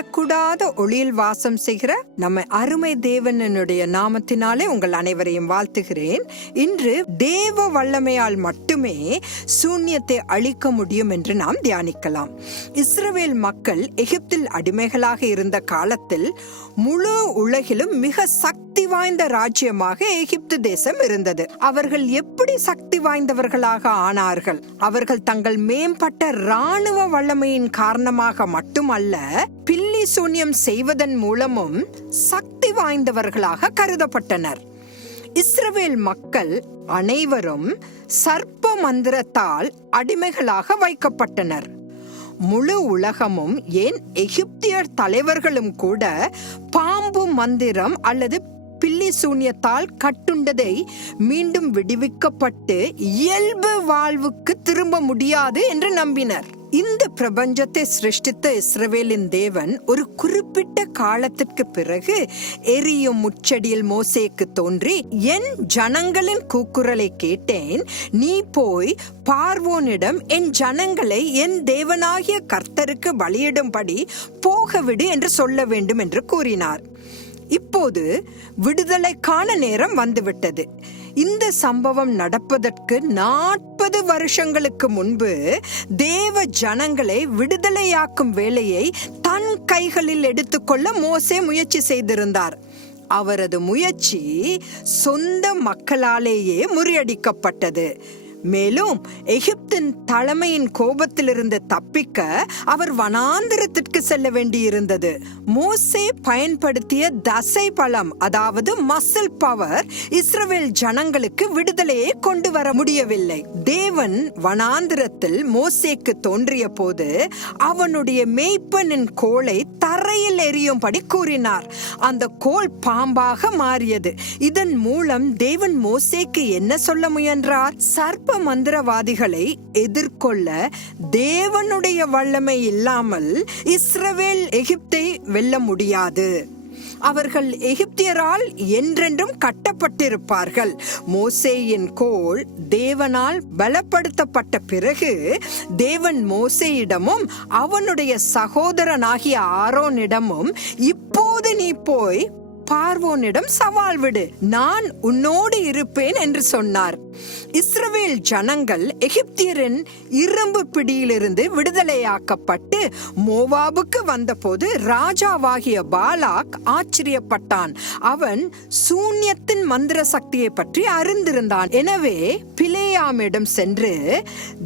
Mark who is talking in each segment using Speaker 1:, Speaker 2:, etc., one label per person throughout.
Speaker 1: ஒளிரக்கூடாத ஒளியில் வாசம் செய்கிற நம்ம அருமை தேவனனுடைய நாமத்தினாலே உங்கள் அனைவரையும் வாழ்த்துகிறேன். இன்று தேவ வல்லமையால் மட்டும் சூன்யத்தை அழிக்க முடியும் என்று நாம் தியானிக்கலாம். இஸ்ரவேல் மக்கள் எகிப்தில் அடிமைகளாக இருந்த காலத்தில் முழு உலகிலும் மிக சக்தி வாய்ந்த ராஜ்யமாக எகிப்து தேசம் இருந்தது. அவர்கள் எப்படி சக்தி வாய்ந்தவர்களாக ஆனார்கள்? அவர்கள் தங்கள் மேம்பட்ட ராணுவ வல்லமையின் காரணமாக மட்டுமல்ல பில்லி சூன்யம் செய்வதன் மூலமும் சக்தி வாய்ந்தவர்களாக கருதப்பட்டனர். இஸ்ரவேல் மக்கள் அனைவரும் சர்ப்ப மந்திரத்தால் அடிமைகளாக வைக்கப்பட்டனர். முழு உலகமும் ஏன் எகிப்தியர் தலைவர்களும் கூட பாம்பு மந்திரம் அல்லது பில்லி சூன்யத்தால் கட்டுண்டதை மீண்டும் விடுவிக்கப்பட்டு இயல்பு வாழ்வுக்கு திரும்ப முடியாது என்று நம்பினர். இந்த பிரபஞ்சத்தை சிருஷ்டித்த இஸ்ரவேலின் தேவன் ஒரு குறிப்பிட்ட காலத்திற்கு பிறகு எரியும் முச்சடியில் மோசேக்கு தோன்றி என் ஜனங்களின் கூக்குரலை கேட்டேன். நீ போய் பார்வோனிடம் என் ஜனங்களை என் தேவனாகிய கர்த்தருக்கு பலியிடும்படி போகவிடு என்று சொல்ல வேண்டும் என்று கூறினார். இப்போது விடுதலைக்கான நேரம் வந்துவிட்டது. இந்த சம்பவம் நடப்பதற்கு நாற்பது வருஷங்களுக்கு முன்பு தேவ ஜனங்களை விடுதலையாக்கும் வேலையை தன் கைகளில் எடுத்துக்கொள்ள மோசே முயற்சி செய்திருந்தார். அவரது முயற்சி சொந்த மக்களாலேயே முறியடிக்கப்பட்டது. மேலும் எகிப்தின் தலைமையின் கோபத்திலிருந்து தப்பிக்க அவர் வனாந்திரத்திற்கு செல்ல வேண்டியிருந்தது. மோசே பயன்படுத்திய தசை பலம் அதாவது மசில் பவர் இஸ்ரவேல் ஜனங்களுக்கு விடுதலையை கொண்டு வர முடியவில்லை. தேவன் வனாந்திரத்தில் மோசேக்கு தோன்றிய போது அவனுடைய மேய்ப்பனின் கோலை தரையில் எரியும்படி கூறினார். அந்த கோல் பாம்பாக மாறியது. இதன் மூலம் தேவன் மோசேக்கு என்ன சொல்ல முயன்றார்? சர்ப்ப மந்திரவாதிகளை எதிர்கொள்ள தேவனுடைய வல்லமை இல்லாமல் இஸ்ரவேல் எகிப்தை வெல்ல முடியாது. அவர்கள் எகிப்தியரால் என்றென்றும் கட்டப்பட்டிருப்பார்கள். மோசேயின் கோல் தேவனால் பலப்படுத்தப்பட்ட பிறகு தேவன் மோசேயிடமும் அவனுடைய சகோதரனாகிய ஆரோனிடமும் இப்போது நீ போய் பார்வோனிடம் சவால் விடு. நான் உன்னோடு இருப்பேன் என்று சொன்னார். இஸ்ரவேல் ஜனங்கள் எகிப்தியரின் இரும்பு பிடியிலிருந்து விடுதலையாக்கப்பட்டு மோவாபுக்கு வந்தபோது ராஜாவாகிய பாலாக் ஆச்சரியப்பட்டான். அவன் சூன்யத்தின் மந்திர சக்தியை பற்றி அறிந்திருந்தான். எனவே பிளேயாமிடம் சென்று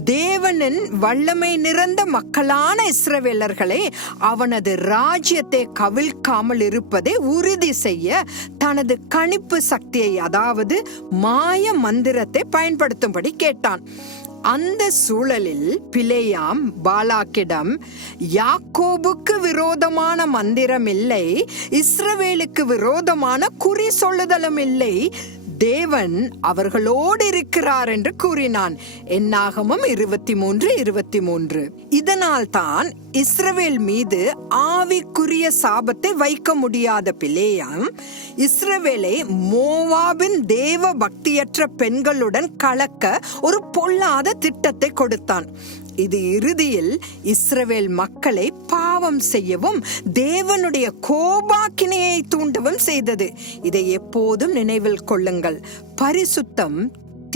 Speaker 1: தேவனின் வல்லமை நிறைந்த மக்களான இஸ்ரவேலர்களை அவனது ராஜ்யத்தை கவிழ்க்காமல் இருப்பதை உறுதி செய்ய தனது கணிப்பு சக்தியை அதாவது மாய மந்திரத்தை பயன்படுத்தும்படி கேட்டான். அந்த சூழலில் பிளேயாம் பாலாக்கிடம் யாக்கோபுக்கு விரோதமான மந்திரம் இல்லை இஸ்ரவேலுக்கு விரோதமான குறி சொல்லுதலும் இல்லை தேவன் அவர்களோடு இருக்கிறார் என்று கூறினான். என்னாகமும் இருபத்தி மூன்று இருபத்தி மூன்று இதனால் தான் இஸ்ரவேல் மீது ஆவிக்குரிய சாபத்தை வைக்க முடியாத பிள்ளையம் இஸ்ரவேலை மோவாபின் தேவ பக்தியற்ற பெண்களுடன் கலக்க ஒரு பொல்லாத திட்டத்தை கொடுத்தான். இது இறுதியில் இஸ்ரவேல் மக்களை பா பாவம் செய்யவும் தேவனுடைய கோபாக்கினையை தூண்டவும் செய்தது. இதை எப்போதும் நினைவில் கொள்ளுங்கள். பரிசுத்தம்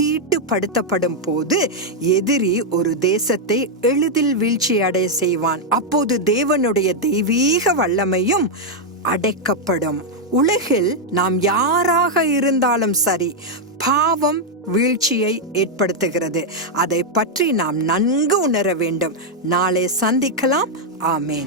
Speaker 1: தீட்டுப்படுத்தப்படும் போது எதிரி ஒரு தேசத்தை எளிதில் வீழ்ச்சி அடைய செய்வான். அப்போது தேவனுடைய தெய்வீக வல்லமையும் அடைக்கப்படும். உலகில் நாம் யாராக இருந்தாலும் சரி பாவம் வீழ்ச்சியை ஏற்படுத்துகிறது. அதை பற்றி நாம் நன்கு உணர வேண்டும். நாளை சந்திக்கலாம். ஆமேன்.